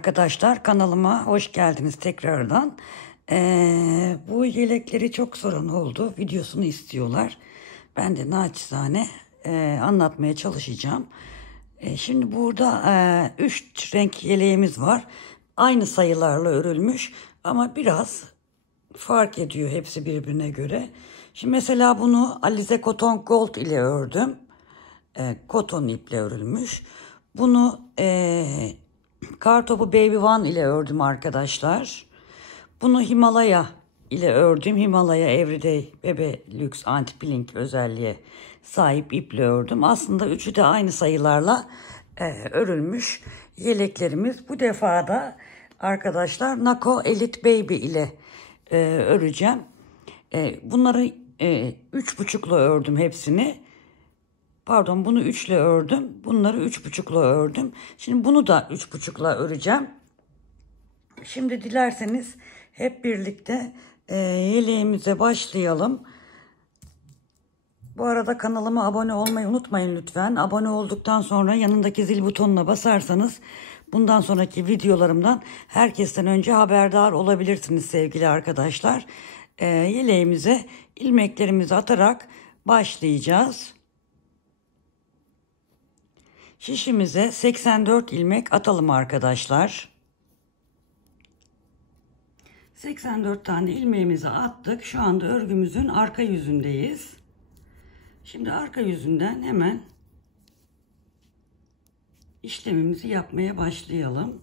Arkadaşlar kanalıma hoş geldiniz tekrardan. Bu yelekleri çok soran oldu. Videosunu istiyorlar. Ben de naçizane anlatmaya çalışacağım. Şimdi burada 3 renk yeleğimiz var. Aynı sayılarla örülmüş ama biraz fark ediyor hepsi birbirine göre. Şimdi mesela bunu Alize Cotton Gold ile ördüm. Koton iple örülmüş. Bunu Kartopu Baby One ile ördüm arkadaşlar. Bunu Himalaya ile ördüm. Himalaya Everyday Bebe Lux Anti Peeling özelliğe sahip iple ördüm. Aslında üçü de aynı sayılarla örülmüş yeleklerimiz. Bu defa da arkadaşlar Nako Elite Baby ile öreceğim. Bunları 3,5'la ördüm hepsini. Pardon, bunu 3 ile ördüm. Bunları 3,5 ile ördüm. Şimdi bunu da 3,5 ile öreceğim. Şimdi dilerseniz hep birlikte yeleğimize başlayalım. Bu arada kanalıma abone olmayı unutmayın lütfen. Abone olduktan sonra yanındaki zil butonuna basarsanız bundan sonraki videolarımdan herkesten önce haberdar olabilirsiniz sevgili arkadaşlar. Yeleğimize ilmeklerimizi atarak başlayacağız. Şişimize 84 ilmek atalım arkadaşlar. 84 tane ilmeğimizi attık. Şu anda örgümüzün arka yüzündeyiz. Şimdi arka yüzünden hemen işlemimizi yapmaya başlayalım.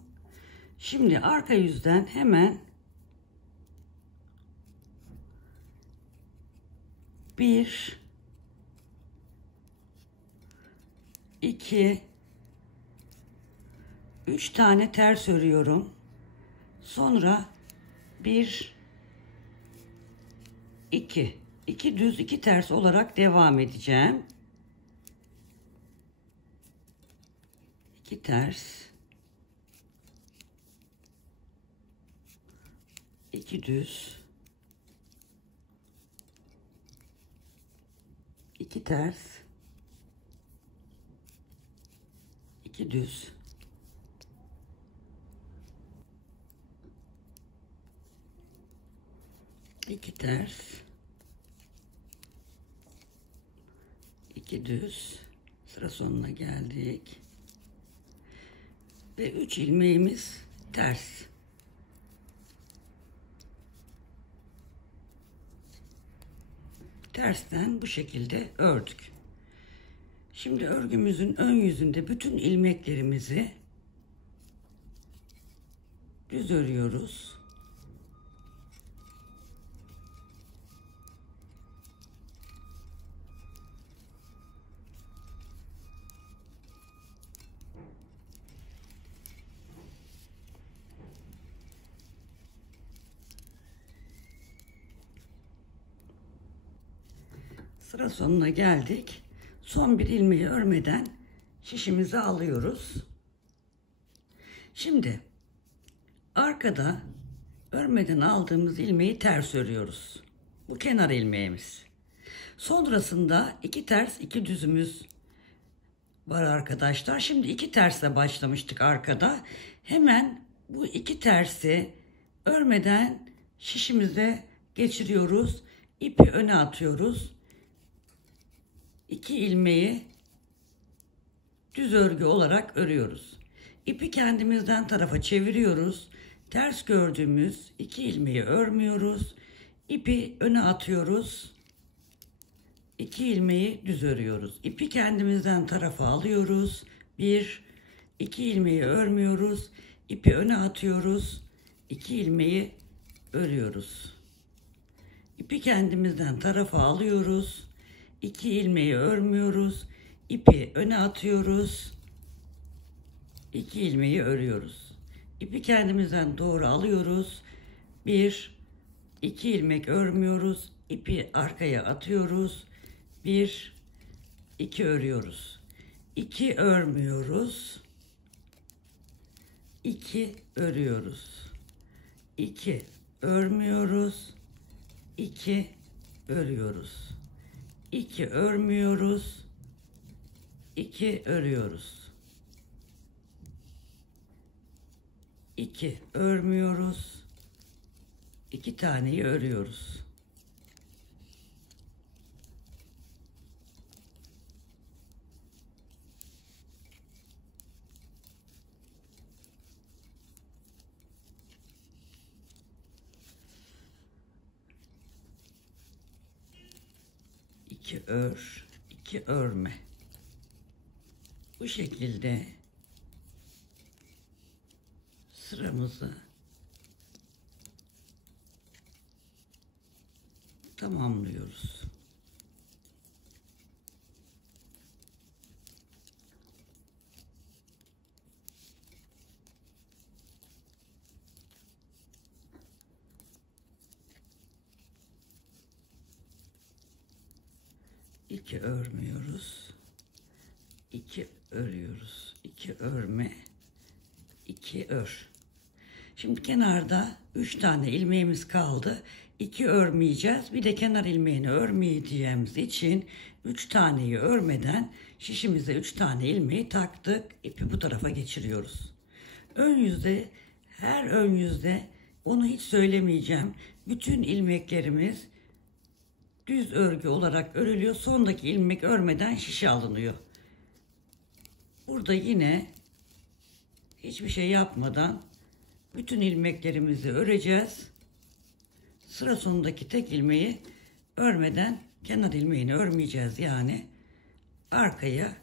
Şimdi arka yüzden hemen 1 2 3 tane ters örüyorum. Sonra 1 2 düz 2 ters olarak devam edeceğim. 2 ters, 2 düz, 2 ters, 2 düz, 2 ters, 2 düz, sıra sonuna geldik ve 3 ilmeğimiz ters. Tersten bu şekilde ördük. Şimdi örgümüzün ön yüzünde bütün ilmeklerimizi düz örüyoruz. Sıra sonuna geldik. Son bir ilmeği örmeden şişimizi alıyoruz. Şimdi arkada örmeden aldığımız ilmeği ters örüyoruz. Bu kenar ilmeğimiz. Sonrasında 2 ters 2 düzümüz var arkadaşlar. Şimdi 2 tersle başlamıştık arkada. Hemen bu 2 tersi örmeden şişimize geçiriyoruz. İpi öne atıyoruz. 2 ilmeği düz örgü olarak örüyoruz. İpi kendimizden tarafa çeviriyoruz. Ters gördüğümüz 2 ilmeği örmüyoruz. İpi öne atıyoruz. 2 ilmeği düz örüyoruz. İpi kendimizden tarafa alıyoruz. 1 2 ilmeği örmüyoruz. İpi öne atıyoruz. 2 ilmeği örüyoruz. İpi kendimizden tarafa alıyoruz. 2 ilmeği örmüyoruz. İpi öne atıyoruz. 2 ilmeği örüyoruz. İpi kendimizden doğru alıyoruz. 1 2 ilmek örmüyoruz. İpi arkaya atıyoruz. 1 2 örüyoruz. 2 örmüyoruz. 2 örüyoruz. 2 örmüyoruz. 2 örüyoruz. 2 örmüyoruz. 2 örüyoruz. 2 örmüyoruz. 2 taneyi örüyoruz. İki ör, 2 örme. Bu şekilde sıramızı tamamlıyoruz. İki örmüyoruz. 2 örüyoruz. 2 örme. 2 ör. Şimdi kenarda 3 tane ilmeğimiz kaldı. 2 örmeyeceğiz. Bir de kenar ilmeğini örmeyeceğimiz için 3 taneyi örmeden şişimize 3 tane ilmeği taktık. İpi bu tarafa geçiriyoruz. Ön yüzde, her ön yüzde, onu hiç söylemeyeceğim, bütün ilmeklerimiz düz örgü olarak örülüyor. Sondaki ilmek örmeden şişe alınıyor. Burada yine hiçbir şey yapmadan bütün ilmeklerimizi öreceğiz. Sıra sonundaki tek ilmeği örmeden kenar ilmeğini örmeyeceğiz. Yani arkaya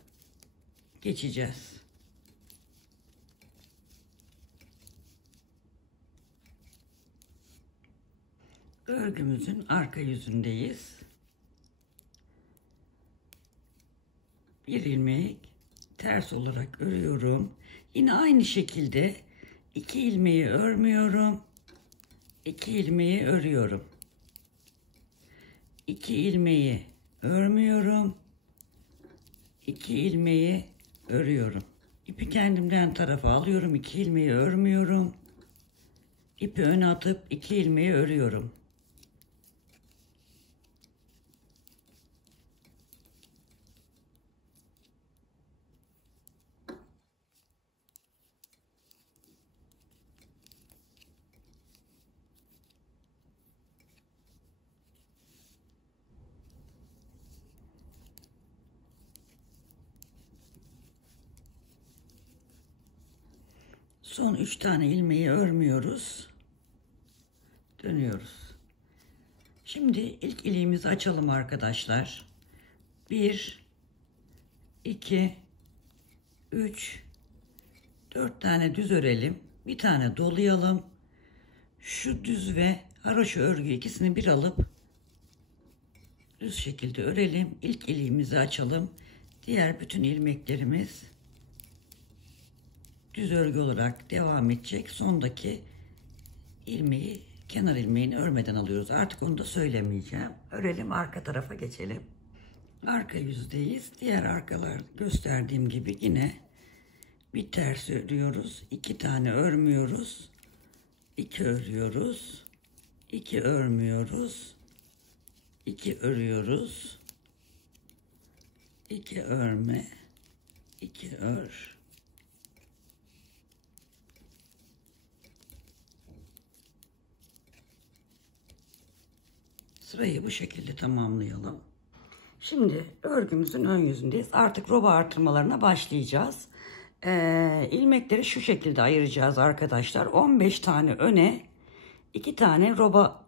geçeceğiz. Örgümüzün arka yüzündeyiz. Bir ilmek ters olarak örüyorum. Yine aynı şekilde 2 ilmeği örmüyorum. 2 ilmeği örüyorum. 2 ilmeği örmüyorum. 2 ilmeği örüyorum. İpi kendimden tarafa alıyorum. 2 ilmeği örmüyorum. İpi öne atıp 2 ilmeği örüyorum. Son 3 tane ilmeği örmüyoruz. Dönüyoruz. Şimdi ilk iliğimizi açalım arkadaşlar. 1, 2, 3, 4 tane düz örelim. Bir tane dolayalım. Şu düz ve haroşa örgü ikisini bir alıp düz şekilde örelim. İlk iliğimizi açalım. Diğer bütün ilmeklerimiz düz örgü olarak devam edecek. Sondaki ilmeği, kenar ilmeğini örmeden alıyoruz. Artık onu da söylemeyeceğim. Örelim, arka tarafa geçelim. Arka yüzdeyiz. Diğer arkalar gösterdiğim gibi yine bir ters örüyoruz. 2 tane örmüyoruz. 2 örüyoruz. 2 örmüyoruz. 2 örüyoruz. 2 örme. 2 ör. Sırayı bu şekilde tamamlayalım. Şimdi örgümüzün ön yüzündeyiz. Artık roba artırmalarına başlayacağız. İlmekleri şu şekilde ayıracağız arkadaşlar. 15 tane öne, 2 tane roba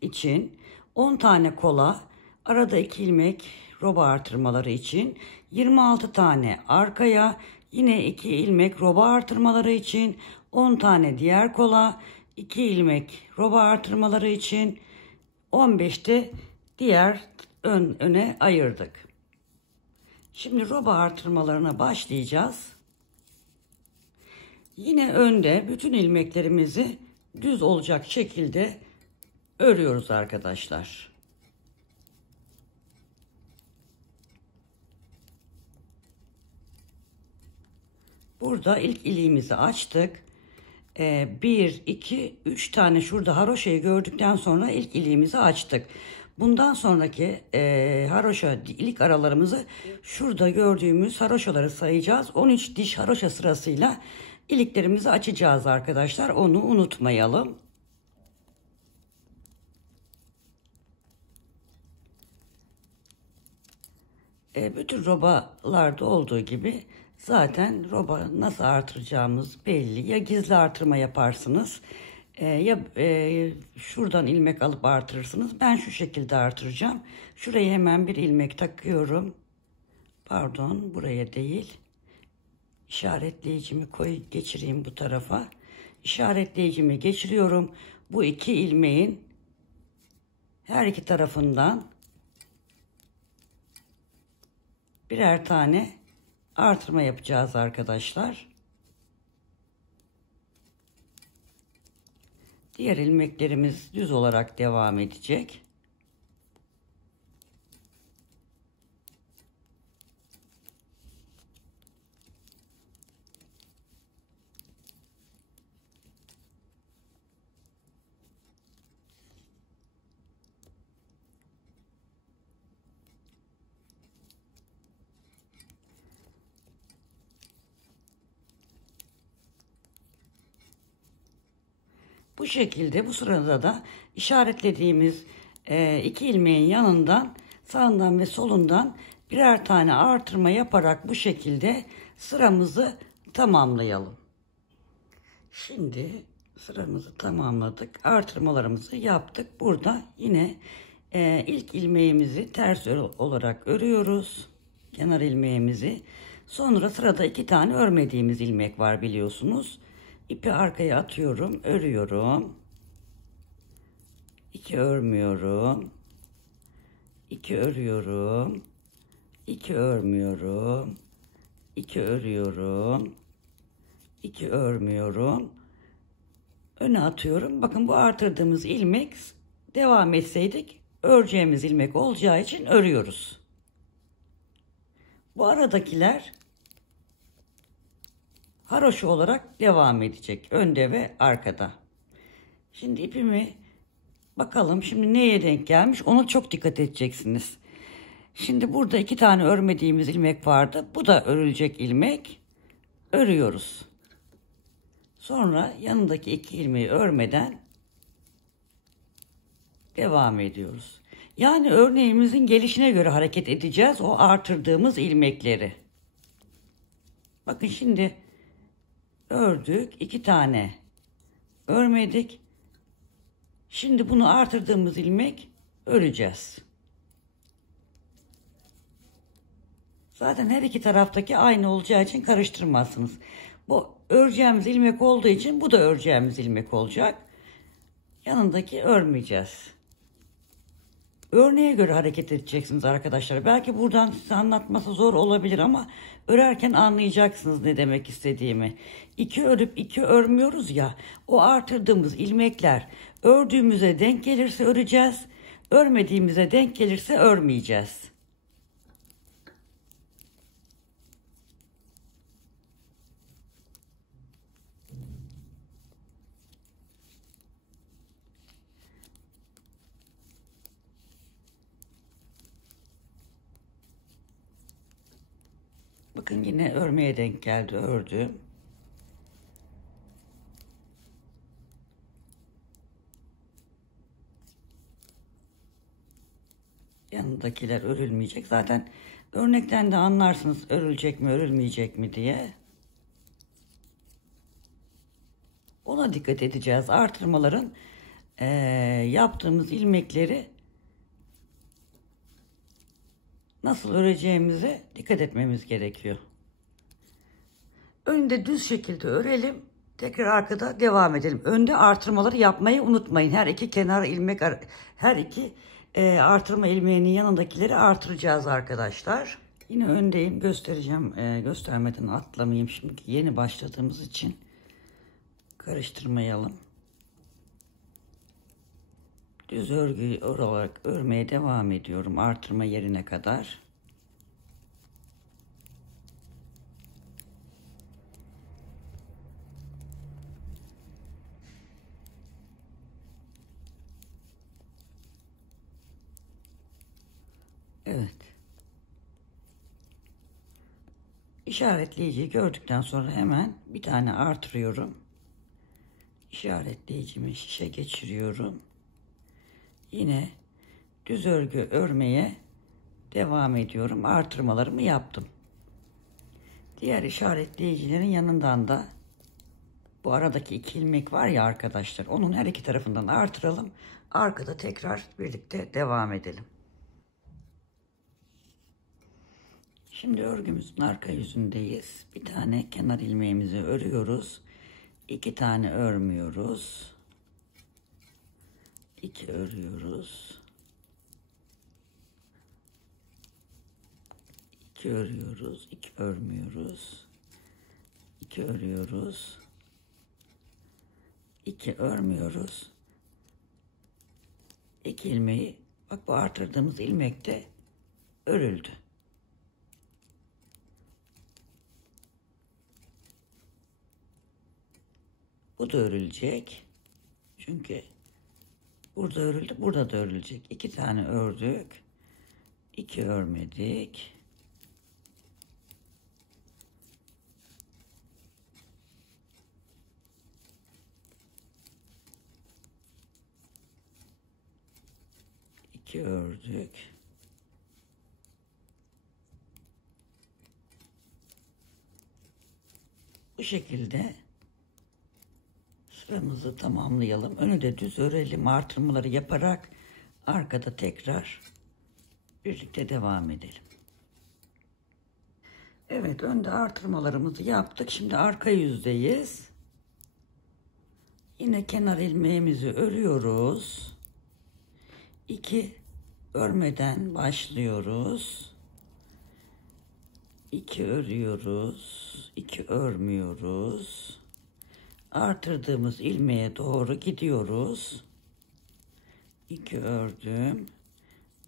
için, 10 tane kola, arada 2 ilmek roba artırmaları için, 26 tane arkaya, yine 2 ilmek roba artırmaları için, 10 tane diğer kola, 2 ilmek roba artırmaları için, 15'te diğer öne ayırdık. Şimdi roba artırmalarına başlayacağız. Yine önde bütün ilmeklerimizi düz olacak şekilde örüyoruz arkadaşlar. Burada ilk iliğimizi açtık. 1, 2, 3 tane şurada haroşayı gördükten sonra ilk iliğimizi açtık. Bundan sonraki haroşa ilik aralarımızı şurada gördüğümüz haroşaları sayacağız. 13 diş haroşa sırasıyla iliklerimizi açacağız arkadaşlar. Onu unutmayalım. Bütün robalarda olduğu gibi zaten roba nasıl artıracağımız belli. Ya gizli artırma yaparsınız ya şuradan ilmek alıp artırırsınız. Ben şu şekilde artıracağım. Şuraya hemen bir ilmek takıyorum. Pardon, buraya değil. İşaretleyicimi geçireyim bu tarafa. İşaretleyicimi geçiriyorum. Bu iki ilmeğin her iki tarafından birer tane artırma yapacağız arkadaşlar. Diğer ilmeklerimiz düz olarak devam edecek. Bu şekilde bu sırada da işaretlediğimiz iki ilmeğin yanından sağından ve solundan birer tane artırma yaparak bu şekilde sıramızı tamamlayalım. Şimdi sıramızı tamamladık. Artırmalarımızı yaptık. Burada yine ilk ilmeğimizi ters olarak örüyoruz. Kenar ilmeğimizi. Sonra sırada iki tane örmediğimiz ilmek var biliyorsunuz. İpi arkaya atıyorum, örüyorum. 2 örmüyorum. 2 örüyorum. 2 örmüyorum. 2 örüyorum. 2 örmüyorum. Öne atıyorum. Bakın bu artırdığımız ilmek devam etseydik öreceğimiz ilmek olacağı için örüyoruz. Bu aradakiler haroşa olarak devam edecek. Önde ve arkada. Şimdi ipimi bakalım şimdi neye denk gelmiş. Ona çok dikkat edeceksiniz. Şimdi burada iki tane örmediğimiz ilmek vardı. Bu da örülecek ilmek. Örüyoruz. Sonra yanındaki iki ilmeği örmeden devam ediyoruz. Yani örneğimizin gelişine göre hareket edeceğiz. O artırdığımız ilmekleri. Bakın şimdi ördük. 2 tane örmedik. Şimdi bunu artırdığımız ilmek öreceğiz. Zaten her iki taraftaki aynı olacağı için karıştırmazsınız. Bu öreceğimiz ilmek olduğu için bu da öreceğimiz ilmek olacak. Yanındaki örmeyeceğiz. Örneğe göre hareket edeceksiniz arkadaşlar. Belki buradan size anlatması zor olabilir ama örerken anlayacaksınız ne demek istediğimi. 2 örüp 2 örmüyoruz ya. O artırdığımız ilmekler ördüğümüze denk gelirse öreceğiz. Örmediğimize denk gelirse örmeyeceğiz. Bakın yine örmeye denk geldi, ördüm. Yanındakiler örülmeyecek. Zaten örnekten de anlarsınız örülecek mi örülmeyecek mi diye. Ona dikkat edeceğiz. Artırmaların yaptığımız ilmekleri nasıl öreceğimize dikkat etmemiz gerekiyor. Önde düz şekilde örelim. Tekrar arkada devam edelim. Önde artırmaları yapmayı unutmayın. Her iki kenar ilmek, her iki artırma ilmeğinin yanındakileri artıracağız arkadaşlar. Yine öndeyim, göstereceğim. Göstermeden atlamayayım. Şimdi yeni başladığımız için karıştırmayalım. Düz örgü olarak örmeye devam ediyorum artırma yerine kadar. Evet. İşaretleyiciyi gördükten sonra hemen bir tane artırıyorum. İşaretleyicimi şişe geçiriyorum. Yine düz örgü örmeye devam ediyorum. Artırmalarımı yaptım. Diğer işaretleyicilerin yanından da bu aradaki 2 ilmek var ya arkadaşlar, onun her iki tarafından artıralım. Arkada tekrar birlikte devam edelim. Şimdi örgümüzün arka yüzündeyiz. Bir tane kenar ilmeğimizi örüyoruz. 2 tane örmüyoruz. 2 örüyoruz. 2 örüyoruz. 2 örmüyoruz. 2 örüyoruz. 2 örmüyoruz. 2 ilmeği, bak bu artırdığımız ilmek de örüldü. Bu da örülecek. Çünkü burada örüldü, burada da örülecek. 2 tane ördük. 2 örmedik. İki ördük. Bu şekilde sıramızı tamamlayalım. Önü de düz örelim. Artırmaları yaparak arkada tekrar birlikte devam edelim. Evet, önde artırmalarımızı yaptık. Şimdi arka yüzdeyiz. Yine kenar ilmeğimizi örüyoruz. 2 örmeden başlıyoruz. 2 örüyoruz. 2 örmüyoruz. Artırdığımız ilmeğe doğru gidiyoruz. 2 ördüm.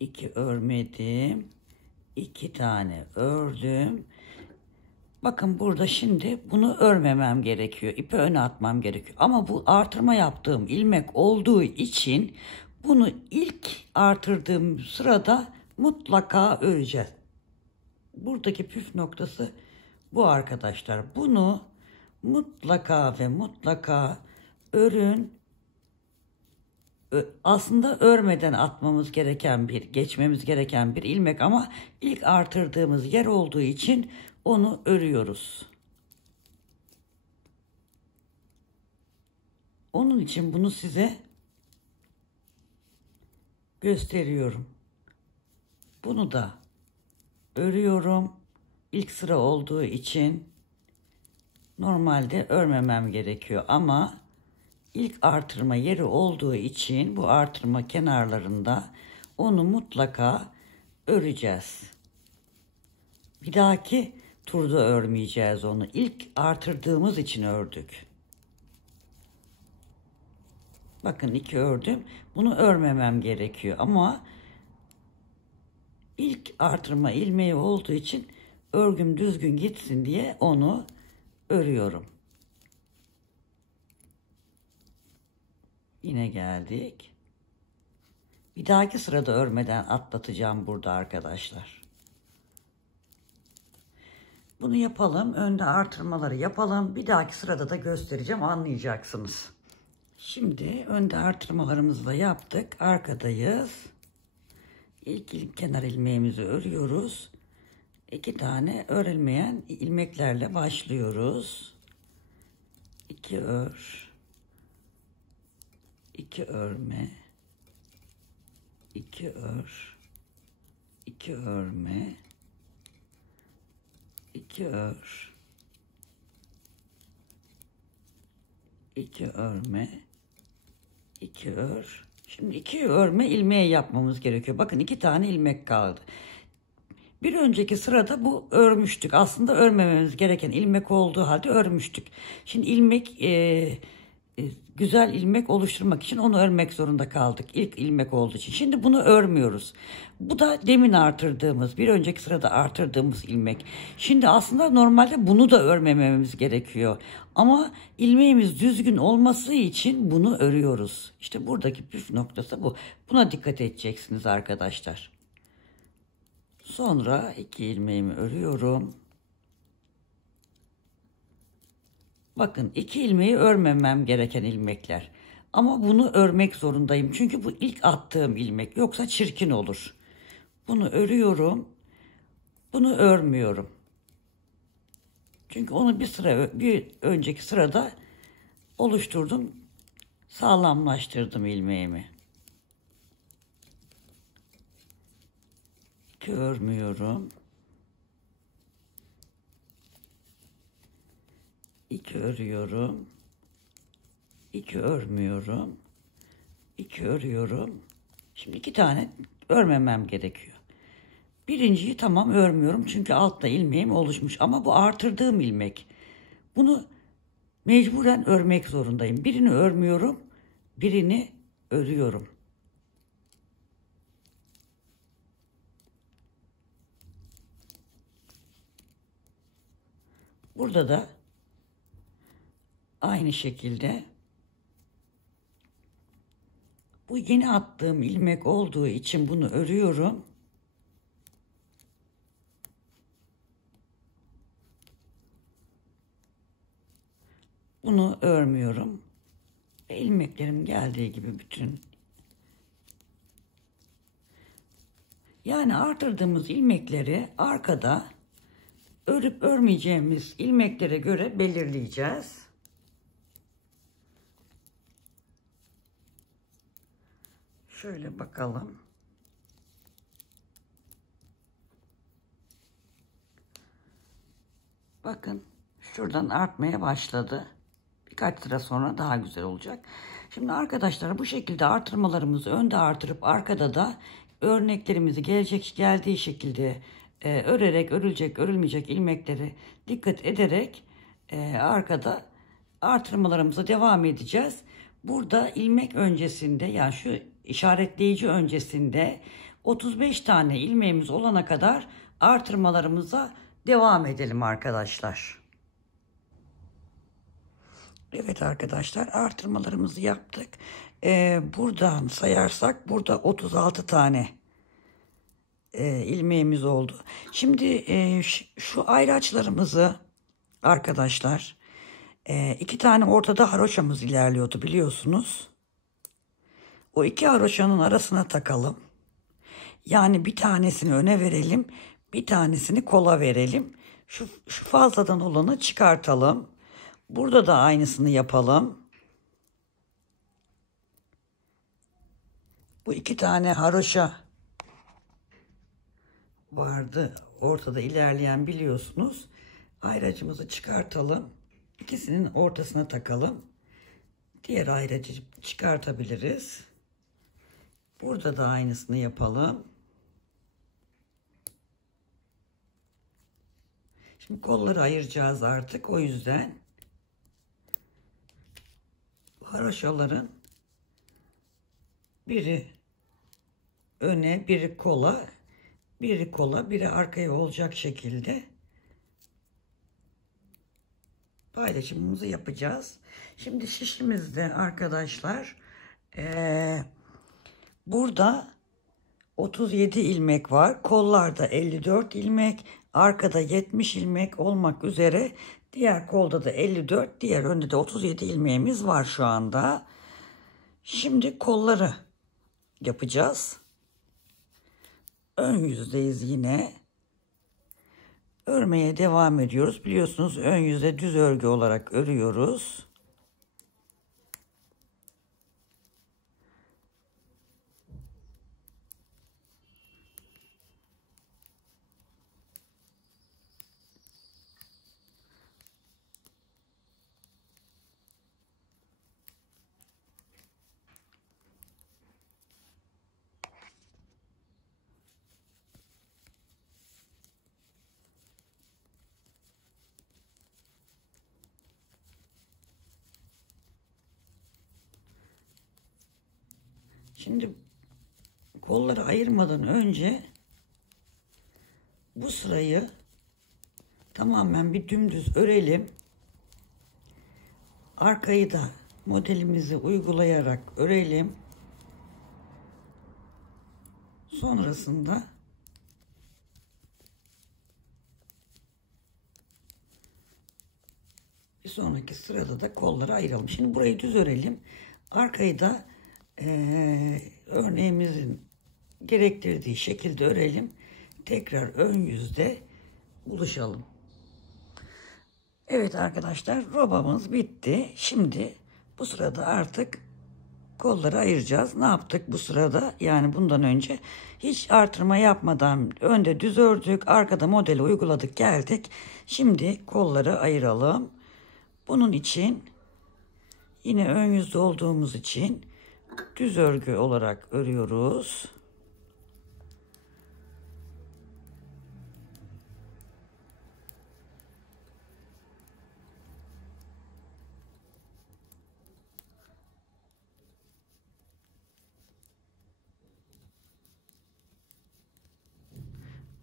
2 örmedim. 2 tane ördüm. Bakın burada şimdi bunu örmemem gerekiyor. İpi öne atmam gerekiyor. Ama bu artırma yaptığım ilmek olduğu için bunu ilk artırdığım sırada mutlaka öreceğiz. Buradaki püf noktası bu arkadaşlar. Bunu mutlaka ve mutlaka örün. Aslında örmeden atmamız gereken geçmemiz gereken bir ilmek ama ilk artırdığımız yer olduğu için onu örüyoruz. Onun için bunu size gösteriyorum. Bunu da örüyorum. İlk sıra olduğu için normalde örmemem gerekiyor ama ilk artırma yeri olduğu için bu artırma kenarlarında onu mutlaka öreceğiz. Bir dahaki turda örmeyeceğiz onu. İlk artırdığımız için ördük. Bakın 2 ördüm. Bunu örmemem gerekiyor ama ilk artırma ilmeği olduğu için örgüm düzgün gitsin diye onu örüyorum. Yine geldik. Bir dahaki sırada örmeden atlatacağım burada arkadaşlar. Bunu yapalım. Önde artırmaları yapalım. Bir dahaki sırada da göstereceğim. Anlayacaksınız. Şimdi önde artırmalarımızı da yaptık. Arkadayız. İlk kenar ilmeğimizi örüyoruz. 2 tane örülmeyen ilmeklerle başlıyoruz. 2 ör. 2 örme. 2 ör. 2 örme. 2 ör. 2 örme. 2 ör. Şimdi 2 örme ilmeği yapmamız gerekiyor. Bakın 2 tane ilmek kaldı. Bir önceki sırada bu örmüştük. Aslında örmememiz gereken ilmek olduğu halde örmüştük. Şimdi ilmek güzel ilmek oluşturmak için onu örmek zorunda kaldık. İlk ilmek olduğu için. Şimdi bunu örmüyoruz. Bu da demin artırdığımız, bir önceki sırada artırdığımız ilmek. Şimdi aslında normalde bunu da örmememiz gerekiyor. Ama ilmeğimiz düzgün olması için bunu örüyoruz. İşte buradaki püf noktası bu. Buna dikkat edeceksiniz arkadaşlar. Sonra 2 ilmeğimi örüyorum. Bakın 2 ilmeği örmemem gereken ilmekler. Ama bunu örmek zorundayım. Çünkü bu ilk attığım ilmek. Yoksa çirkin olur. Bunu örüyorum. Bunu örmüyorum. Çünkü onu bir önceki sırada oluşturdum. Sağlamlaştırdım ilmeğimi. 2 örmüyorum. 2 örüyorum. 2 örmüyorum. 2 örüyorum. Şimdi 2 tane örmemem gerekiyor. Birinciyi tamam örmüyorum çünkü altta ilmeğim oluşmuş ama bu artırdığım ilmek. Bunu mecburen örmek zorundayım. Birini örmüyorum, birini örüyorum. Burada da aynı şekilde bu yeni attığım ilmek olduğu için bunu örüyorum. Bunu örmüyorum. Ve ilmeklerim geldiği gibi bütün. Yani artırdığımız ilmekleri arkada örüp örmeyeceğimiz ilmeklere göre belirleyeceğiz. Şöyle bakalım. Bakın şuradan artmaya başladı. Birkaç sıra sonra daha güzel olacak. Şimdi arkadaşlar bu şekilde artırmalarımızı önde artırıp arkada da örneklerimizi geldiği şekilde örerek örülecek örülmeyecek ilmekleri dikkat ederek arkada artırmalarımıza devam edeceğiz. Burada ilmek öncesinde yani şu işaretleyici öncesinde 35 tane ilmeğimiz olana kadar artırmalarımıza devam edelim arkadaşlar. Evet arkadaşlar artırmalarımızı yaptık. Buradan sayarsak burada 36 tane ilmeğimiz oldu. Şimdi şu ayraçlarımızı arkadaşlar 2 tane ortada haroşamız ilerliyordu biliyorsunuz. O 2 haroşanın arasına takalım. Yani bir tanesini öne verelim. Bir tanesini kola verelim. Şu fazladan olanı çıkartalım. Burada da aynısını yapalım. Bu 2 tane haroşa vardı. Ortada ilerleyen biliyorsunuz. Ayracımızı çıkartalım. İkisinin ortasına takalım. Diğer ayracı çıkartabiliriz. Burada da aynısını yapalım. Şimdi kolları ayıracağız artık. O yüzden haroşaların biri öne, biri kola, biri arkaya olacak şekilde paylaşımımızı yapacağız. Şimdi şişimizde arkadaşlar burada 37 ilmek var. Kollarda 54 ilmek, arkada 70 ilmek olmak üzere diğer kolda da 54, diğer önde de 37 ilmeğimiz var şu anda. Şimdi kolları yapacağız. Ön yüzdeyiz yine. Örmeye devam ediyoruz. Biliyorsunuz ön yüzde düz örgü olarak örüyoruz. Şimdi kolları ayırmadan önce bu sırayı tamamen bir dümdüz örelim. Arkayı da modelimizi uygulayarak örelim. Sonrasında bir sonraki sırada da kolları ayıralım. Şimdi burayı düz örelim. Arkayı da örneğimizin gerektirdiği şekilde örelim. Tekrar ön yüzde buluşalım. Evet arkadaşlar, robamız bitti. Şimdi bu sırada artık kolları ayıracağız. Ne yaptık bu sırada? Yani bundan önce hiç artırma yapmadan önde düz ördük, arkada modeli uyguladık, geldik. Şimdi kolları ayıralım. Bunun için yine ön yüzde olduğumuz için düz örgü olarak örüyoruz.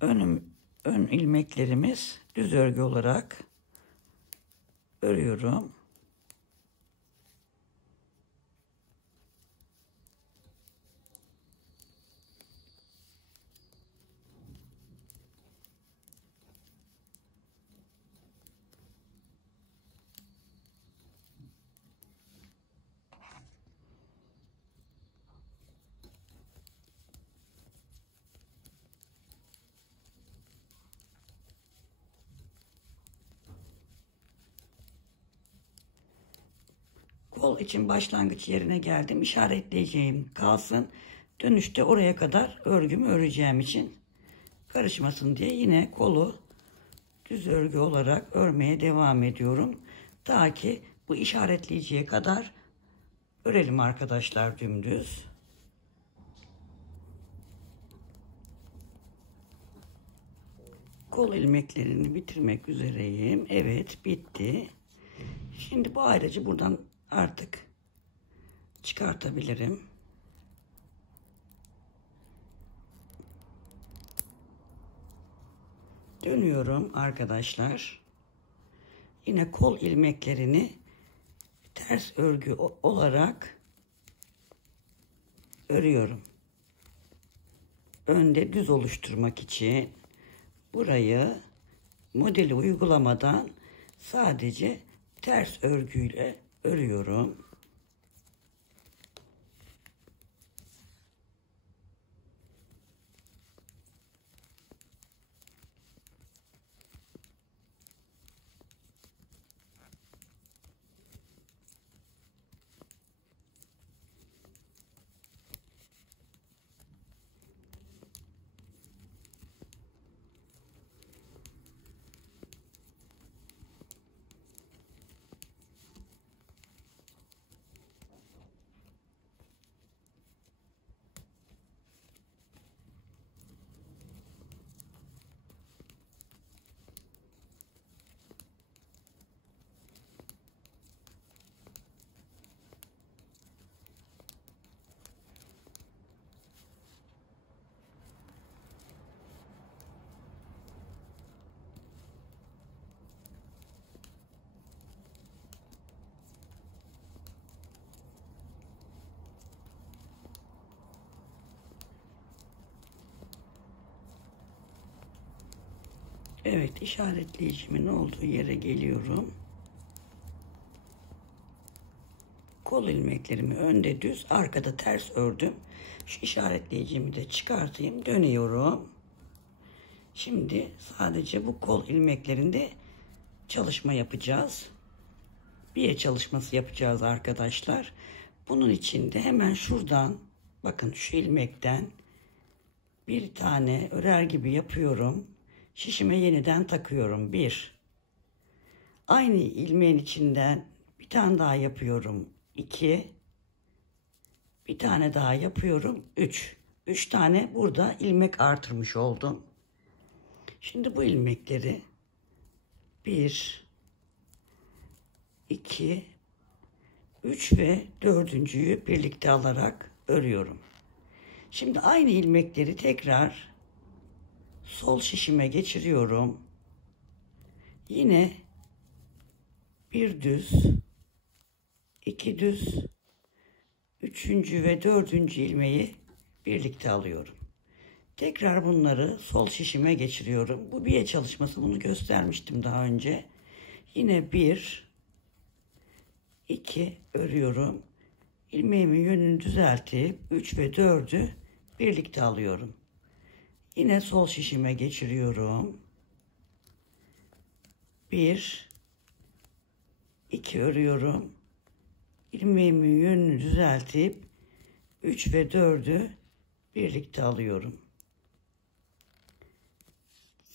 Ön ilmeklerimiz düz örgü olarak örüyorum. Kol için başlangıç yerine geldim. İşaretleyeceğim kalsın. Dönüşte oraya kadar örgümü öreceğim için karışmasın diye yine kolu düz örgü olarak örmeye devam ediyorum. Ta ki bu işaretleyeceği kadar örelim arkadaşlar, dümdüz. Kol ilmeklerini bitirmek üzereyim. Evet, bitti. Şimdi bu ayracı buradan artık çıkartabilirim. Dönüyorum arkadaşlar. Yine kol ilmeklerini ters örgü olarak örüyorum. Önde düz oluşturmak için burayı modeli uygulamadan sadece ters örgüyle örüyorum. Evet, işaretleyicimin olduğu yere geliyorum. Kol ilmeklerimi önde düz, arkada ters ördüm. Şu işaretleyicimi de çıkartayım, dönüyorum. Şimdi sadece bu kol ilmeklerinde çalışma yapacağız. Biye çalışması yapacağız arkadaşlar. Bunun için de hemen şuradan, bakın şu ilmekten bir tane örer gibi yapıyorum. Şişime yeniden takıyorum. Bir. Aynı ilmeğin içinden bir tane daha yapıyorum. 2. Bir tane daha yapıyorum. 3. 3 tane burada ilmek artırmış oldum. Şimdi bu ilmekleri 1, 2, 3 ve dördüncüyü birlikte alarak örüyorum. Şimdi aynı ilmekleri tekrar sol şişime geçiriyorum. Yine bir düz, iki düz, üçüncü ve dördüncü ilmeği birlikte alıyorum. Tekrar bunları sol şişime geçiriyorum. Bu biye çalışması, bunu göstermiştim daha önce. Yine bir, 2 örüyorum. İlmeğimin yönünü düzeltip 3 ve 4'ü birlikte alıyorum. Yine sol şişime geçiriyorum. 1 2 örüyorum. İlmeğimin yönünü düzeltip 3 ve 4'ü birlikte alıyorum.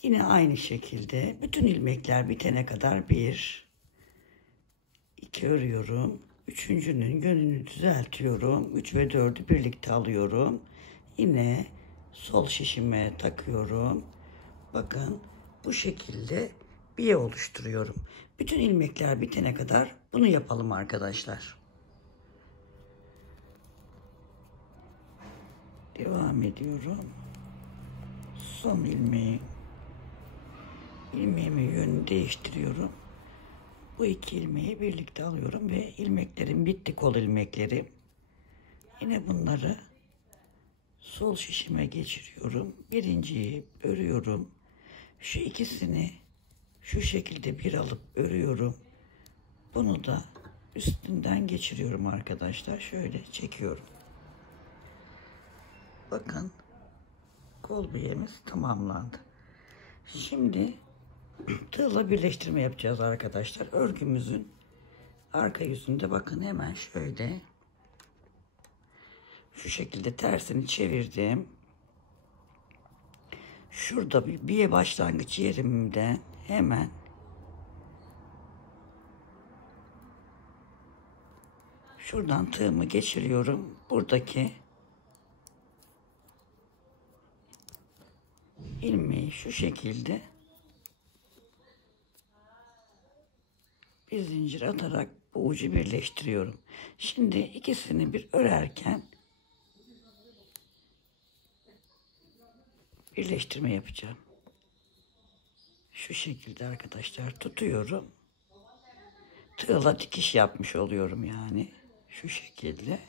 Yine aynı şekilde bütün ilmekler bitene kadar 1 2 örüyorum. Üçüncünün yönünü düzeltiyorum. 3 ve 4'ü birlikte alıyorum. Yine sol şişime takıyorum. Bakın bu şekilde biye oluşturuyorum. Bütün ilmekler bitene kadar bunu yapalım arkadaşlar. Devam ediyorum. Son ilmeğimin yönünü değiştiriyorum. Bu iki ilmeği birlikte alıyorum ve ilmeklerim bitti, kol ilmekleri. Yine bunları sol şişime geçiriyorum. Birinciyi örüyorum. Şu ikisini şu şekilde bir alıp örüyorum. Bunu da üstünden geçiriyorum arkadaşlar. Şöyle çekiyorum. Bakın kol biyemiz tamamlandı. Şimdi tığla birleştirme yapacağız arkadaşlar. Örgümüzün arka yüzünde bakın hemen şöyle şu şekilde tersini çevirdim. Şurada bir biye başlangıç yerimden hemen şuradan tığımı geçiriyorum. Buradaki ilmeği şu şekilde bir zincir atarak bu ucu birleştiriyorum. Şimdi ikisini bir örerken birleştirme yapacağım. Şu şekilde arkadaşlar tutuyorum. Tığla dikiş yapmış oluyorum yani. Şu şekilde.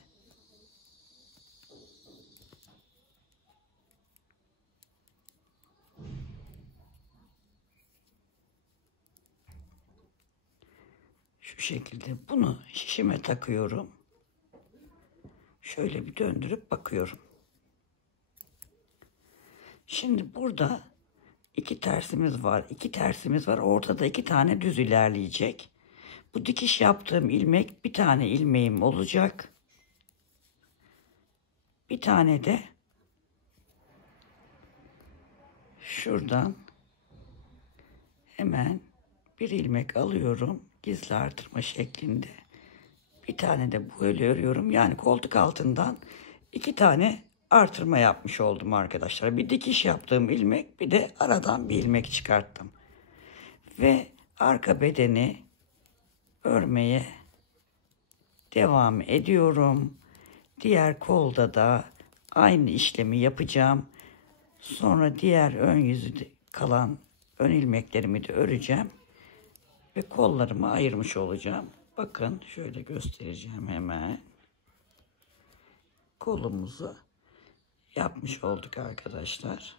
Şu şekilde bunu şişime takıyorum. Şöyle bir döndürüp bakıyorum. Şimdi burada iki tersimiz var. İki tersimiz var. Ortada iki tane düz ilerleyecek. Bu dikiş yaptığım ilmek bir tane ilmeğim olacak. Bir tane de şuradan hemen bir ilmek alıyorum. Gizli artırma şeklinde. Bir tane de böyle örüyorum. Yani koltuk altından iki tane artırma yapmış oldum arkadaşlar. Bir dikiş yaptığım ilmek, bir de aradan bir ilmek çıkarttım. Ve arka bedeni örmeye devam ediyorum. Diğer kolda da aynı işlemi yapacağım. Sonra diğer ön yüzü kalan ön ilmeklerimi de öreceğim. Ve kollarımı ayırmış olacağım. Bakın şöyle göstereceğim hemen. Kolumuzu yapmış olduk arkadaşlar.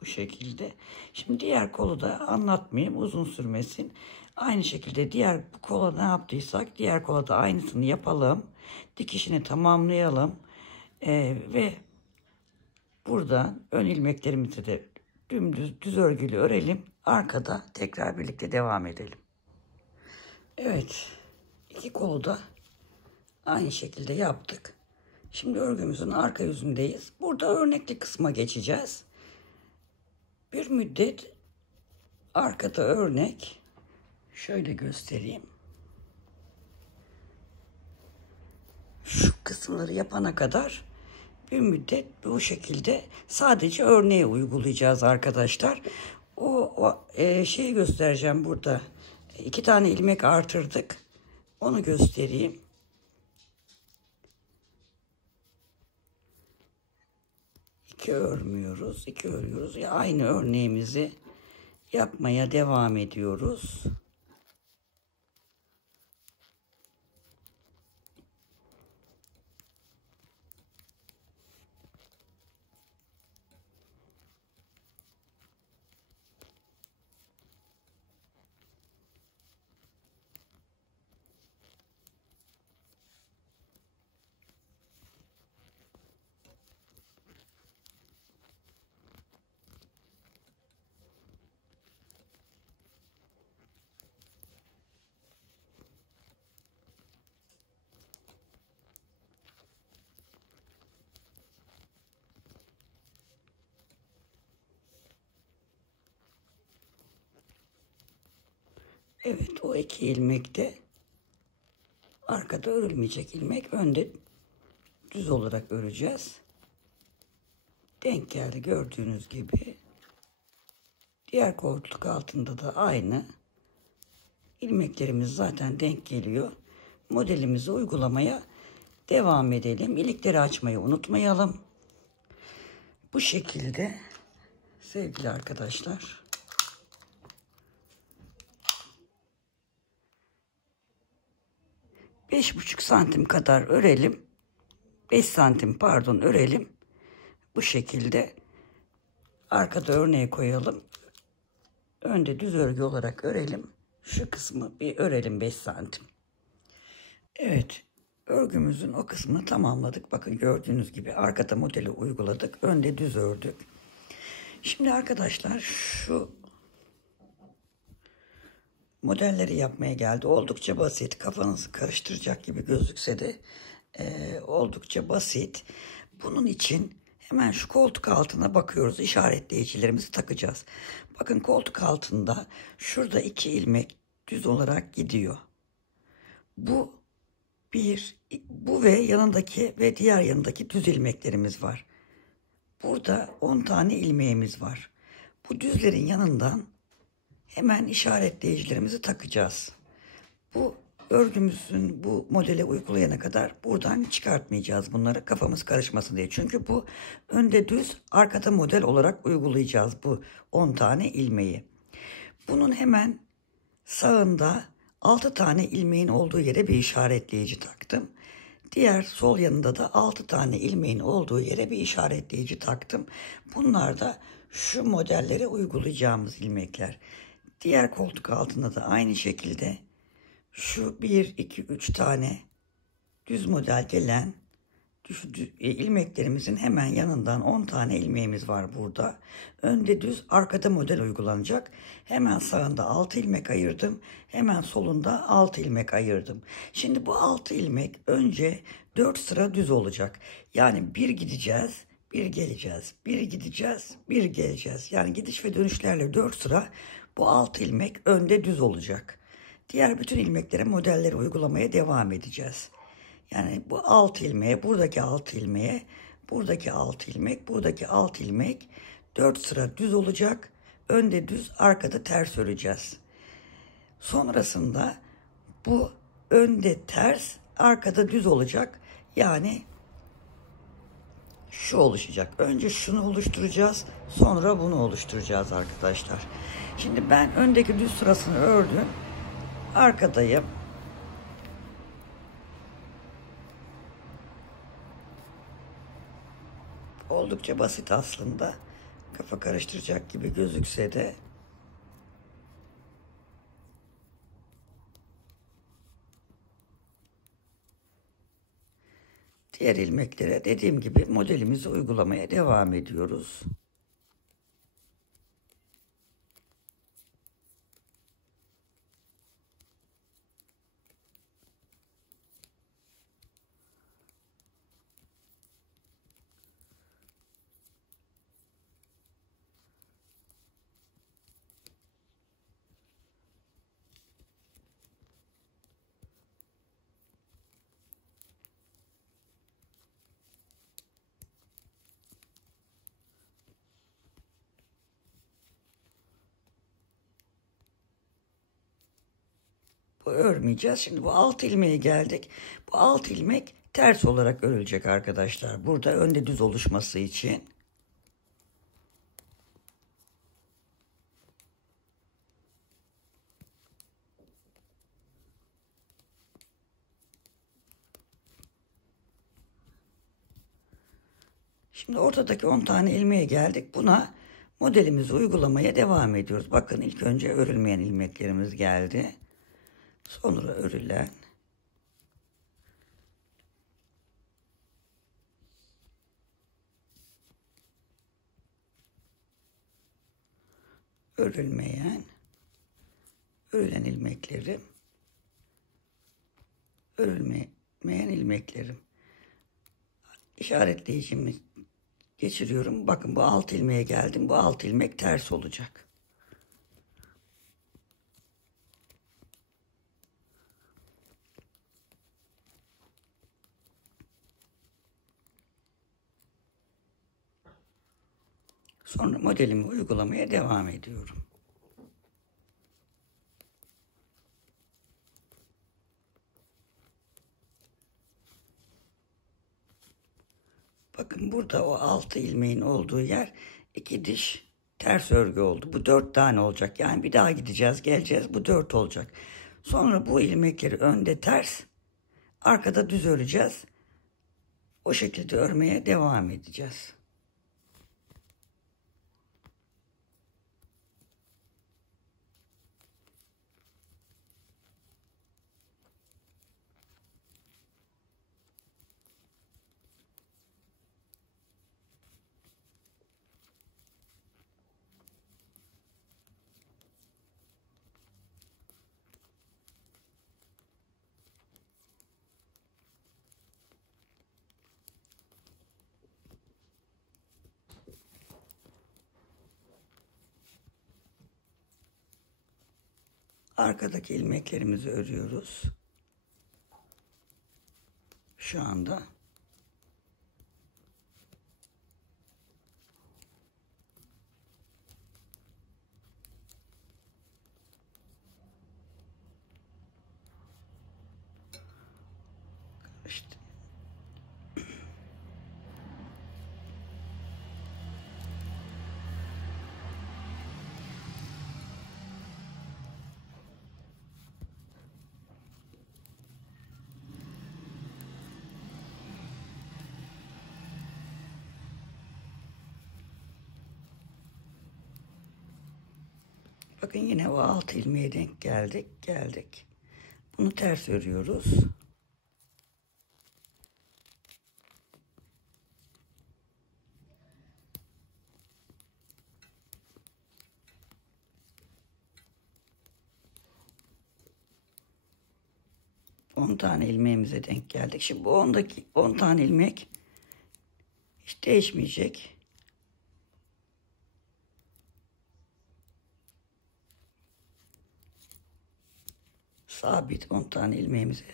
Bu şekilde. Şimdi diğer kolu da anlatmayayım, uzun sürmesin. Aynı şekilde diğer kola ne yaptıysak diğer kola da aynısını yapalım. Dikişini tamamlayalım. Ve buradan ön ilmeklerimizi de dümdüz düz örgülü örelim. Arkada tekrar birlikte devam edelim. Evet. İki kolu da aynı şekilde yaptık. Şimdi örgümüzün arka yüzündeyiz. Burada örnekli kısma geçeceğiz. Bir müddet arkada örnek. Şöyle göstereyim. Şu kısımları yapana kadar bir müddet bu şekilde sadece örneği uygulayacağız arkadaşlar. Şeyi göstereceğim burada. İki tane ilmek artırdık. Onu göstereyim. İki örmüyoruz, iki örüyoruz. Aynı örneğimizi yapmaya devam ediyoruz. Evet, o 2 ilmekte arkada örülmeyecek ilmek, önde düz olarak öreceğiz. Denk geldi gördüğünüz gibi. Diğer koltuk altında da aynı. İlmeklerimiz zaten denk geliyor. Modelimizi uygulamaya devam edelim. İlikleri açmayı unutmayalım. Bu şekilde sevgili arkadaşlar. 5,5 santim kadar örelim. 5 santim pardon örelim. Bu şekilde arkada örneğe koyalım. Önde düz örgü olarak örelim. Şu kısmı bir örelim 5 santim. Evet, örgümüzün o kısmını tamamladık. Bakın gördüğünüz gibi arkada modeli uyguladık. Önde düz ördük. Şimdi arkadaşlar şu modelleri yapmaya geldi. Oldukça basit. Kafanızı karıştıracak gibi gözükse de oldukça basit. Bunun için hemen şu koltuk altına bakıyoruz. İşaretleyicilerimizi takacağız. Bakın koltuk altında şurada 2 ilmek düz olarak gidiyor. Bu ve yanındaki ve diğer yanındaki düz ilmeklerimiz var. Burada 10 tane ilmeğimiz var. Bu düzlerin yanından hemen işaretleyicilerimizi takacağız. Bu örgümüzün bu modele uygulayana kadar buradan çıkartmayacağız bunları, kafamız karışmasın diye. Çünkü bu önde düz, arkada model olarak uygulayacağız bu 10 tane ilmeği. Bunun hemen sağında 6 tane ilmeğin olduğu yere bir işaretleyici taktım. Diğer sol yanında da 6 tane ilmeğin olduğu yere bir işaretleyici taktım. Bunlar da şu modellere uygulayacağımız ilmekler. Diğer koltuk altında da aynı şekilde şu 1, 2, 3 tane düz model gelen ilmeklerimizin hemen yanından 10 tane ilmeğimiz var burada. Önde düz, arkada model uygulanacak. Hemen sağında 6 ilmek ayırdım. Hemen solunda 6 ilmek ayırdım. Şimdi bu 6 ilmek önce 4 sıra düz olacak. Yani bir gideceğiz, bir geleceğiz. Bir gideceğiz, bir geleceğiz. Yani gidiş ve dönüşlerle 4 sıra bu 6 ilmek önde düz olacak. Diğer bütün ilmeklere modelleri uygulamaya devam edeceğiz. Yani bu 6 ilmeğe, buradaki 6 ilmeğe, buradaki 6 ilmek, buradaki 6 ilmek 4 sıra düz olacak. Önde düz, arkada ters öreceğiz. Sonrasında bu önde ters, arkada düz olacak. Yani şu oluşacak. Önce şunu oluşturacağız, sonra bunu oluşturacağız arkadaşlar. Şimdi ben öndeki düz sırasını ördüm. Arkadayım. Oldukça basit aslında. Kafa karıştıracak gibi gözükse de. Diğer ilmeklere dediğim gibi modelimizi uygulamaya devam ediyoruz. Bu örmeyeceğiz. Şimdi bu 6 ilmeğe geldik. Bu 6 ilmek ters olarak örülecek arkadaşlar. Burada önde düz oluşması için. Şimdi ortadaki 10 tane ilmeğe geldik. Buna modelimizi uygulamaya devam ediyoruz. Bakın ilk önce örülmeyen ilmeklerimiz geldi. Sonra örülen. Örülmeyen. Örülen ilmeklerim. Örülmeyen ilmeklerim. İşaretleyicimi geçiriyorum. Bakın bu 6 ilmeğe geldim. Bu 6 ilmek ters olacak. Sonra modelimi uygulamaya devam ediyorum. Bakın burada o 6 ilmeğin olduğu yer 2 diş ters örgü oldu. Bu 4 tane olacak. Yani bir daha gideceğiz, geleceğiz. Bu 4 olacak. Sonra bu ilmekleri önde ters, arkada düz öreceğiz. O şekilde örmeye devam edeceğiz. Arkadaki ilmeklerimizi örüyoruz. Şu anda. İşte bakın yine o 6 ilmeğe denk geldik. Bunu ters örüyoruz. On tane ilmeğimize denk geldik. Şimdi bu 10 tane ilmek hiç değişmeyecek. Sabit 10 tane ilmeğimize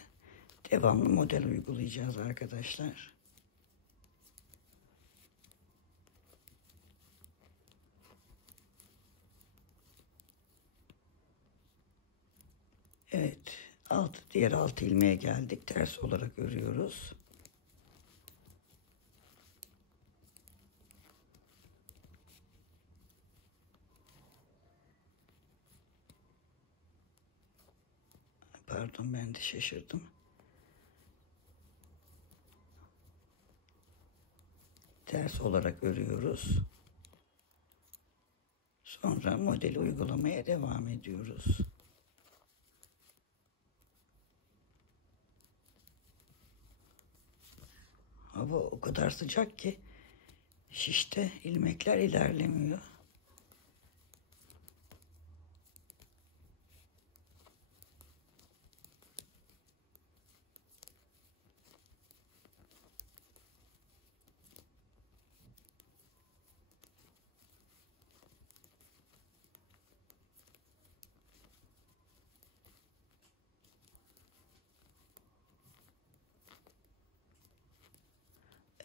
devamlı model uygulayacağız arkadaşlar. Evet, diğer 6 ilmeğe geldik. Ters olarak örüyoruz. Pardon, ben de şaşırdım. Ters olarak örüyoruz. Sonra modeli uygulamaya devam ediyoruz. Hava o kadar sıcak ki şişte ilmekler ilerlemiyor.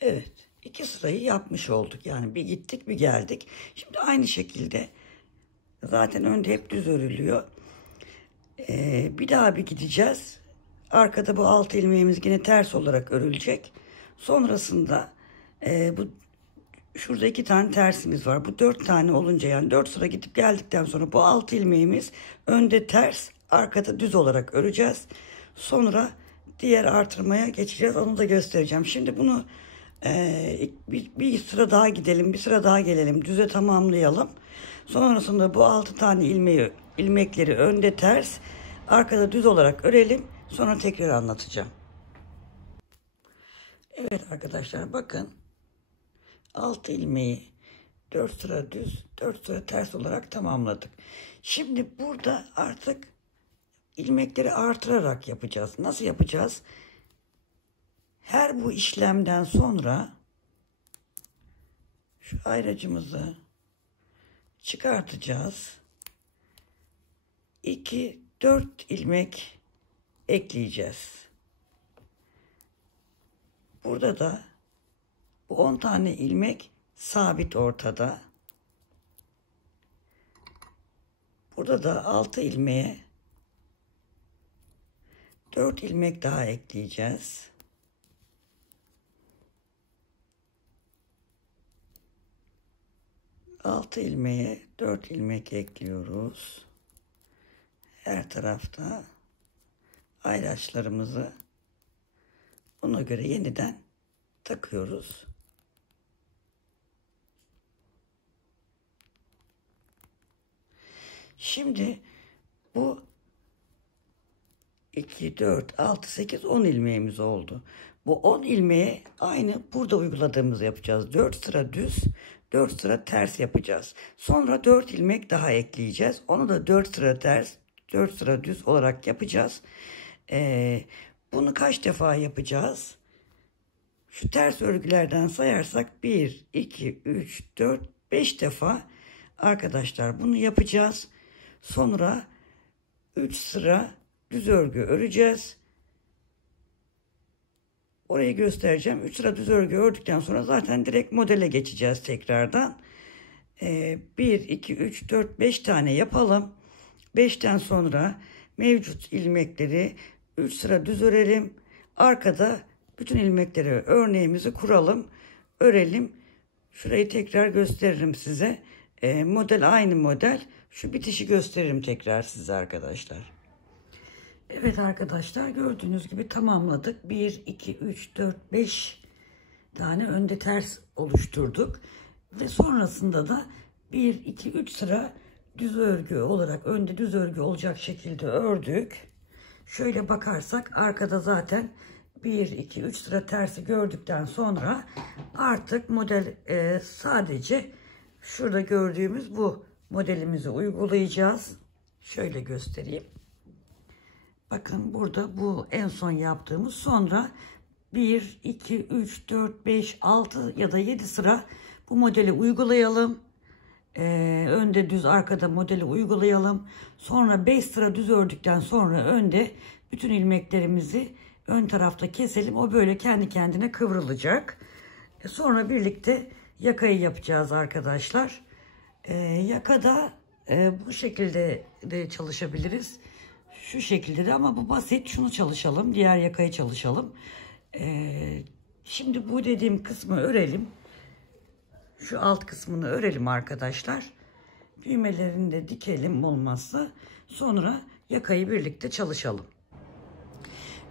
Evet, 2 sırayı yapmış olduk. Yani bir gittik bir geldik. Şimdi aynı şekilde zaten önde hep düz örülüyor. Bir daha bir gideceğiz. Arkada bu 6 ilmeğimiz yine ters olarak örülecek. Sonrasında bu şurada 2 tane tersimiz var. Bu 4 tane olunca, yani 4 sıra gidip geldikten sonra bu 6 ilmeğimiz önde ters, arkada düz olarak öreceğiz. Sonra diğer artırmaya geçeceğiz. Onu da göstereceğim. Şimdi bunu bir sıra daha gidelim, bir sıra daha gelelim, düze tamamlayalım. Sonrasında bu 6 tane ilmekleri önde ters, arkada düz olarak örelim. Sonra tekrar anlatacağım. Evet arkadaşlar, bakın 6 ilmeği 4 sıra düz, 4 sıra ters olarak tamamladık. Şimdi burada artık ilmekleri artırarak yapacağız. Nasıl yapacağız? Her bu işlemden sonra şu ayracımızı çıkartacağız. 2, 4 ilmek ekleyeceğiz. Burada da bu 10 tane ilmek sabit ortada. Burada da 6 ilmeğe 4 ilmek daha ekleyeceğiz. Altı ilmeğe 4 ilmek ekliyoruz. Her tarafta ayraçlarımızı ona göre yeniden takıyoruz. Şimdi bu 2, 4, 6, 8, 10 ilmeğimiz oldu. Bu 10 ilmeğe aynı burada uyguladığımızı yapacağız. 4 sıra düz, 4 sıra ters yapacağız. Sonra 4 ilmek daha ekleyeceğiz. Onu da 4 sıra ters, 4 sıra düz olarak yapacağız. Bunu kaç defa yapacağız? Şu ters örgülerden sayarsak 1, 2, 3, 4, 5 defa arkadaşlar bunu yapacağız. Sonra 3 sıra düz örgü öreceğiz. Orayı göstereceğim. 3 sıra düz örgü ördükten sonra zaten direkt modele geçeceğiz tekrardan. 1, 2, 3, 4, 5 tane yapalım. 5'ten sonra mevcut ilmekleri 3 sıra düz örelim. Arkada bütün ilmekleri örneğimizi kuralım. Örelim. Şurayı tekrar gösteririm size. Model aynı model. Şu bitişi gösteririm tekrar size arkadaşlar. Evet arkadaşlar, gördüğünüz gibi tamamladık. 1, 2, 3, 4, 5 tane önde ters oluşturduk. Ve sonrasında da 1, 2, 3 sıra düz örgü olarak önde düz örgü olacak şekilde ördük. Şöyle bakarsak arkada zaten 1, 2, 3 sıra tersi gördükten sonra artık model sadece şurada gördüğümüz bu modelimizi uygulayacağız. Şöyle göstereyim. Bakın burada bu en son yaptığımız, sonra 1, 2, 3, 4, 5, 6 ya da 7 sıra bu modeli uygulayalım. Önde düz, arkada modeli uygulayalım. Sonra 5 sıra düz ördükten sonra önde bütün ilmeklerimizi ön tarafta keselim. O böyle kendi kendine kıvrılacak. Sonra birlikte yakayı yapacağız arkadaşlar. Yakada bu şekilde de çalışabiliriz. Şu şekilde de, ama bu basit. Şunu çalışalım. Diğer yakayı çalışalım. Şimdi bu dediğim kısmı örelim. Şu alt kısmını örelim arkadaşlar. Düğmelerini de dikelim olmazsa. Sonra yakayı birlikte çalışalım.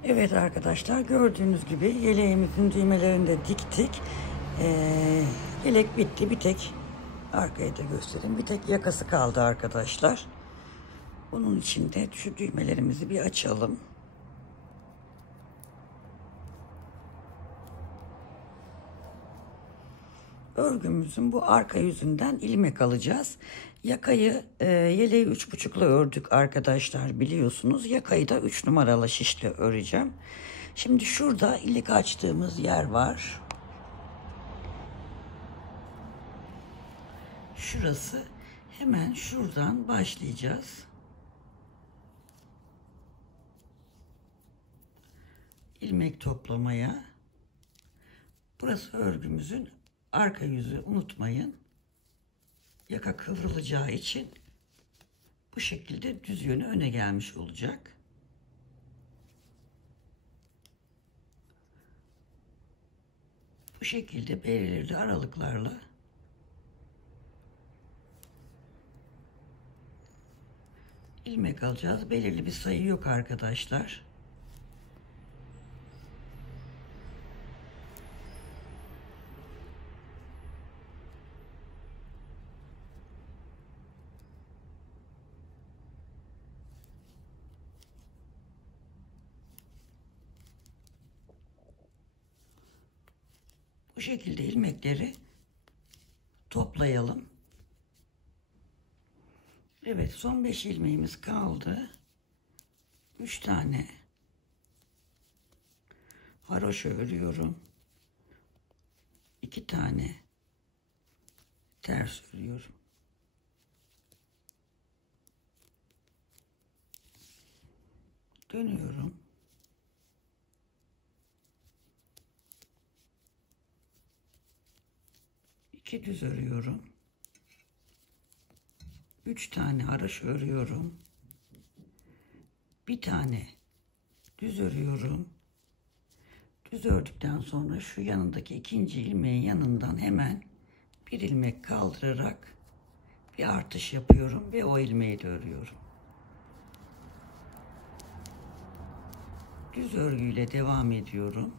Evet arkadaşlar, gördüğünüz gibi yeleğimizin düğmelerini de diktik. Yelek bitti. Bir tek arkayı da göstereyim. Bir tek yakası kaldı arkadaşlar. Bunun için de şu düğmelerimizi bir açalım. Örgümüzün bu arka yüzünden ilmek alacağız. Yakayı yeleği 3,5'la ördük arkadaşlar, biliyorsunuz. Yakayı da 3 numaralı şişle öreceğim. Şimdi şurada ilik açtığımız yer var. Şurası, hemen şuradan başlayacağız. İlmek toplamaya. Burası örgümüzün arka yüzü, unutmayın. Yaka kıvrılacağı için bu şekilde düz yönü öne gelmiş olacak. Bu şekilde belirli aralıklarla ilmek alacağız. Belirli bir sayı yok arkadaşlar. Bu şekilde ilmekleri toplayalım. Evet, son 5 ilmeğimiz kaldı. 3 tane haroşa örüyorum. 2 tane ters örüyorum. Dönüyorum. İki düz örüyorum. 3 tane haroşa örüyorum. Bir tane düz örüyorum. Düz ördükten sonra şu yanındaki ikinci ilmeğin yanından hemen bir ilmek kaldırarak bir artış yapıyorum ve o ilmeği de örüyorum. Düz örgüyle devam ediyorum.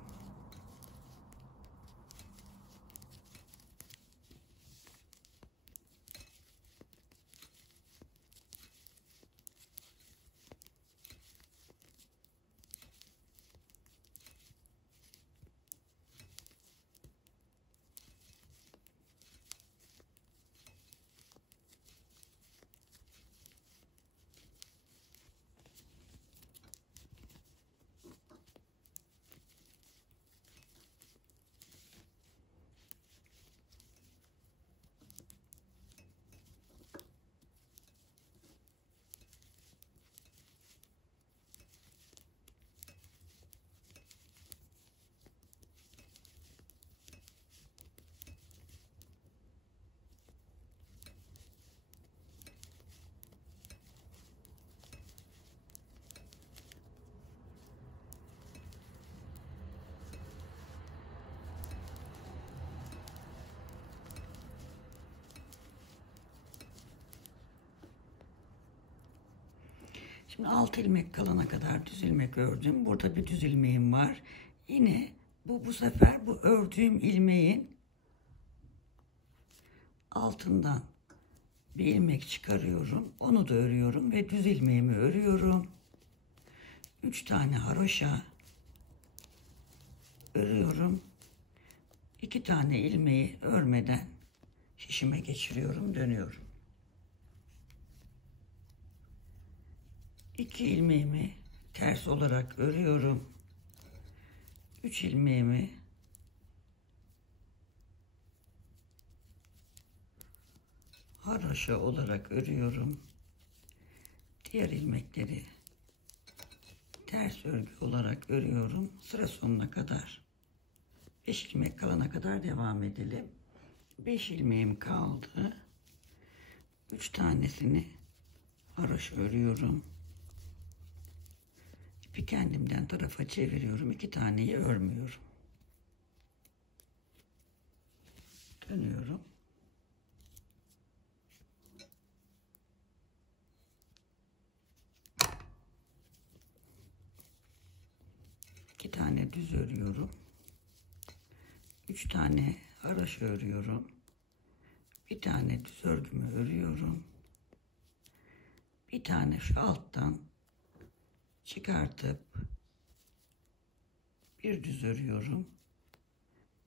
Şimdi 6 ilmek kalana kadar düz ilmek ördüm. Burada bir düz ilmeğim var. Yine bu sefer bu ördüğüm ilmeğin altından bir ilmek çıkarıyorum. Onu da örüyorum ve düz ilmeğimi örüyorum. 3 tane haroşa örüyorum. 2 tane ilmeği örmeden şişime geçiriyorum, dönüyorum. 2 ilmeğimi ters olarak örüyorum. 3 ilmeğimi haroşa olarak örüyorum. Diğer ilmekleri ters örgü olarak örüyorum. Sıra sonuna kadar 5 ilmek kalana kadar devam edelim. 5 ilmeğim kaldı. 3 tanesini haroşa örüyorum. İpi kendimden tarafa çeviriyorum. 2 taneyi örmüyorum. Dönüyorum. İki tane düz örüyorum. 3 tane haroşa örüyorum. Bir tane düz örgümü örüyorum. Bir tane şu alttan çıkartıp bir düz örüyorum.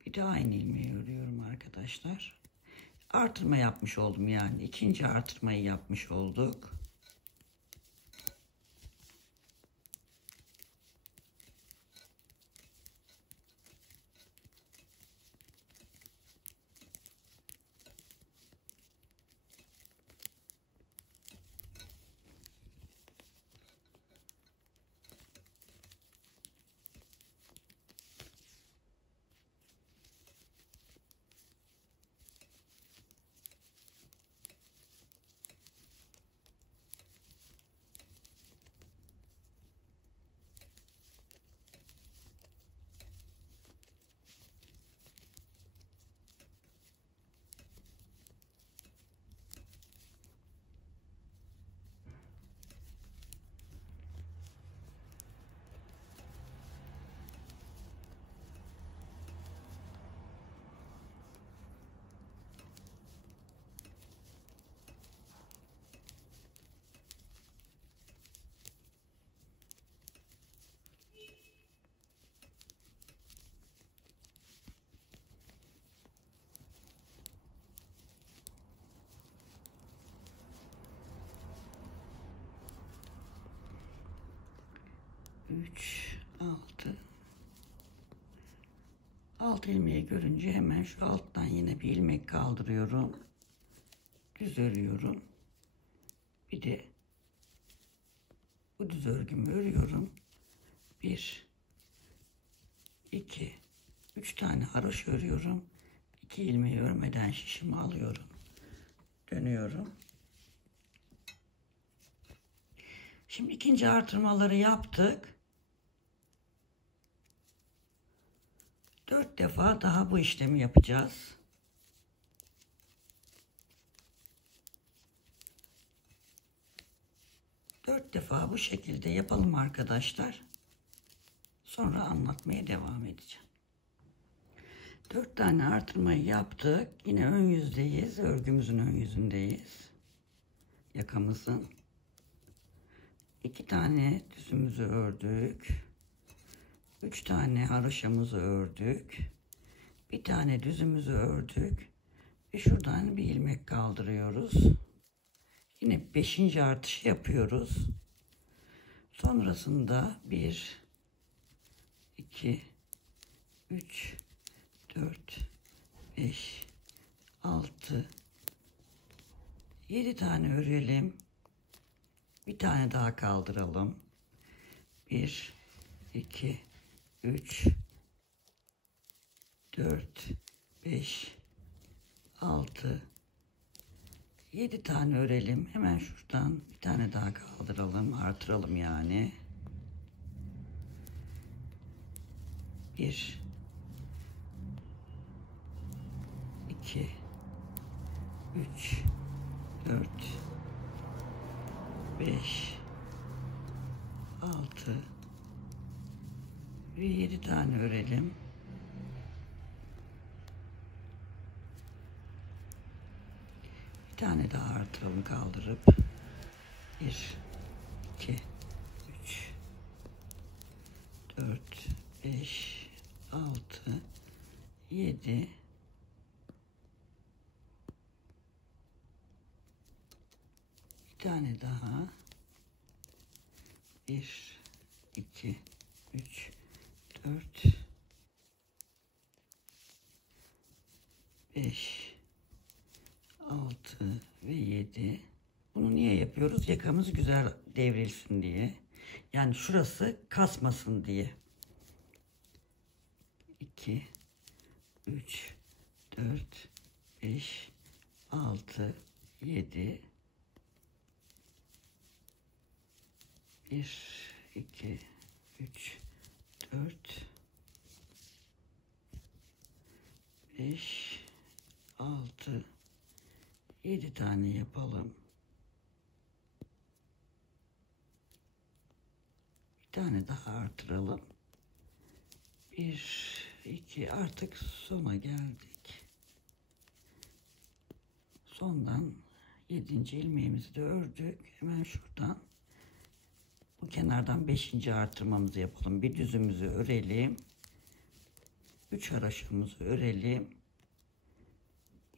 Bir de aynı ilmeği örüyorum arkadaşlar. Artırma yapmış oldum, yani ikinci artırmayı yapmış olduk. Üç, 6. 6 ilmeği görünce hemen şu alttan yine bir ilmek kaldırıyorum. Düz örüyorum. Bir de bu düz örgümü örüyorum. 1, 2, 3 tane haroşa örüyorum. 2 ilmeği örmeden şişimi alıyorum. Dönüyorum. Şimdi ikinci artırmaları yaptık. 4 defa daha bu işlemi yapacağız. Dört defa bu şekilde yapalım arkadaşlar. Sonra anlatmaya devam edeceğim. 4 tane artırmayı yaptık. Yine ön yüzdeyiz. Örgümüzün ön yüzündeyiz. Yakamızın. 2 tane düzümüzü ördük. 3 tane haroşamızı ördük. Bir tane düzümüzü ördük. Ve şuradan bir ilmek kaldırıyoruz. Yine 5. artışı yapıyoruz. Sonrasında 1, 2, 3, 4, 5, 6, 7 tane örelim. Bir tane daha kaldıralım. 1, 2, 3, 4, 5, 6, 7 tane örelim. Hemen şuradan bir tane daha kaldıralım. Artıralım yani. 1, 2, 3, 4, 5, 6 ve 7 tane örelim. Bir tane daha artıralım kaldırıp. 1, 2, 3, 4, 5, 6, 7, bir tane daha. 1, 2, 3, 4, 5, 6 ve 7. Bunu niye yapıyoruz? Yakamız güzel devrilsin diye. Yani şurası kasmasın diye. 2, 3, 4, 5, 6, 7. 1, 2, 3, 4, 5, 6, 7 tane yapalım. Bir tane daha artıralım. 1, 2, artık sona geldik. Sondan 7. ilmeğimizi de ördük. Hemen şuradan bu kenardan 5. artırmamızı yapalım. Bir düzümüzü örelim. 3 haroşamızı örelim.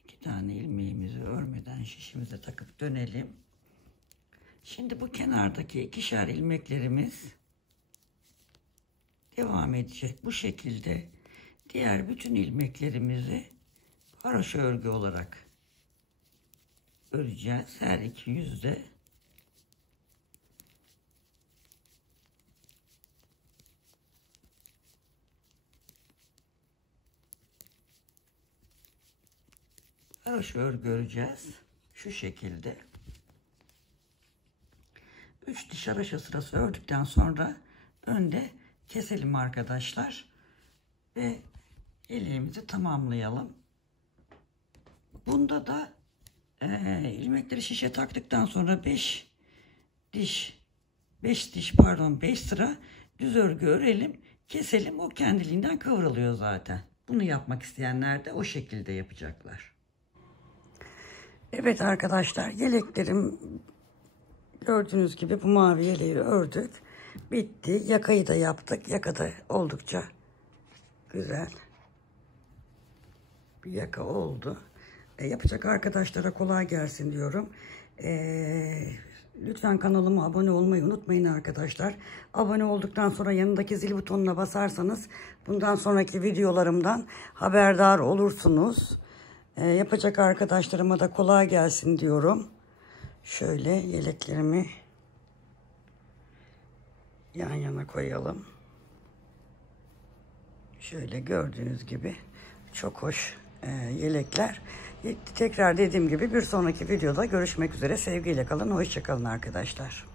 2 tane ilmeğimizi örmeden şişimize takıp dönelim. Şimdi bu kenardaki 2'şer ilmeklerimiz devam edecek. Bu şekilde diğer bütün ilmeklerimizi haroşa örgü olarak öreceğiz. Her iki yüzde haroşa örgü öreceğiz. Şu şekilde. 3 diş haroşa sırası ördükten sonra önde keselim arkadaşlar. Ve yeleğimizi tamamlayalım. Bunda da ilmekleri şişe taktıktan sonra 5 sıra düz örgü örelim. Keselim. O kendiliğinden kıvrılıyor zaten. Bunu yapmak isteyenler de o şekilde yapacaklar. Evet arkadaşlar, yeleklerim gördüğünüz gibi bu mavi yeleği ördük. Bitti. Yakayı da yaptık. Yaka da oldukça güzel bir yaka oldu. Yapacak arkadaşlara kolay gelsin diyorum. Lütfen kanalıma abone olmayı unutmayın arkadaşlar. Abone olduktan sonra yanındaki zil butonuna basarsanız bundan sonraki videolarımdan haberdar olursunuz. Yapacak arkadaşlarıma da kolay gelsin diyorum. Şöyle yeleklerimi yan yana koyalım. Şöyle gördüğünüz gibi çok hoş yelekler. Tekrar dediğim gibi bir sonraki videoda görüşmek üzere. Sevgiyle kalın. Hoşça kalın arkadaşlar.